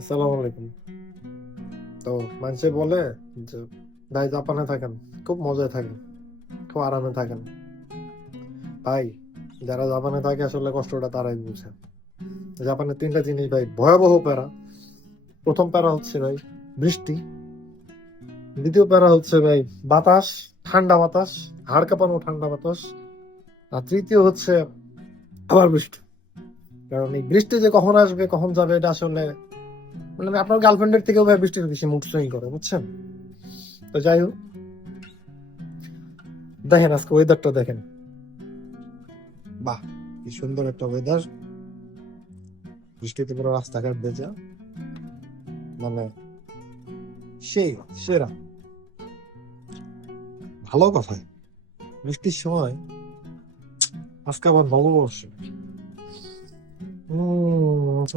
আসসালামু আলাইকুম। তো মানুষে বলে যে ভাই জাপানে থাকেন, খুব মজায় থাকেন, খুব আরামে থাকেন। ভাই যারা জাপানে থাকে আসলে কষ্টটা তারাই বুঝে। জাপানের তিনটা জিনিস ভাই ভয়াবহ প্যারা। প্রথম প্যারা হচ্ছে ভাই বৃষ্টি, দ্বিতীয় প্যারা হচ্ছে ভাই বাতাস, ঠান্ডা বাতাস, হাড় কাঁপানো ঠান্ডা বাতাস, আর তৃতীয় হচ্ছে আবার বৃষ্টি। কারণ এই বৃষ্টি যে কখন আসবে কখন যাবে এটা আসলে মানে আপনার গার্লফ্রেন্ডের থেকেও ভাই বৃষ্টির বেশি মুড সুইং করে, বুঝছেন? তো যাই হোক, দেখেন আজকে ওয়েদারটা দেখেন। বাহ, কি সুন্দর একটা ওয়েদার। বৃষ্টিতে পুরো রাস্তাঘাট ভেজা, মানে সেই সেরা। ভালো কথা, বৃষ্টির সময় আজকে আবার নববর্ষ।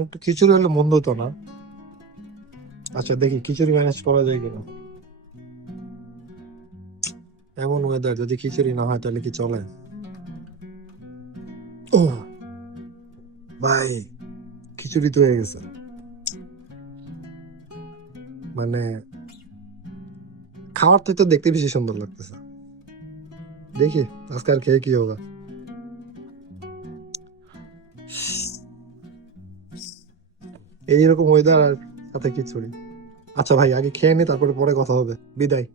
একটু খিচুড়ি হলে মন্দ হতো না। আচ্ছা দেখি খিচুড়ি ম্যানেজ করা যায় কিনা। এমন ওয়েদার যদি খিচুড়ি না হয় তাহলে কি চলে? ও ভাই, খিচুড়ি তো হয়ে গেছে। মানে খাওয়ার থেকে তো দেখতে বেশি সুন্দর লাগতেছে। দেখি আজকে আর খেয়ে কি হবে। এইরকম ওয়েদার আর সাথে খিচুড়ি। আচ্ছা ভাই, আগে খেয়ে নি, তারপরে পরে কথা হবে। বিদায়।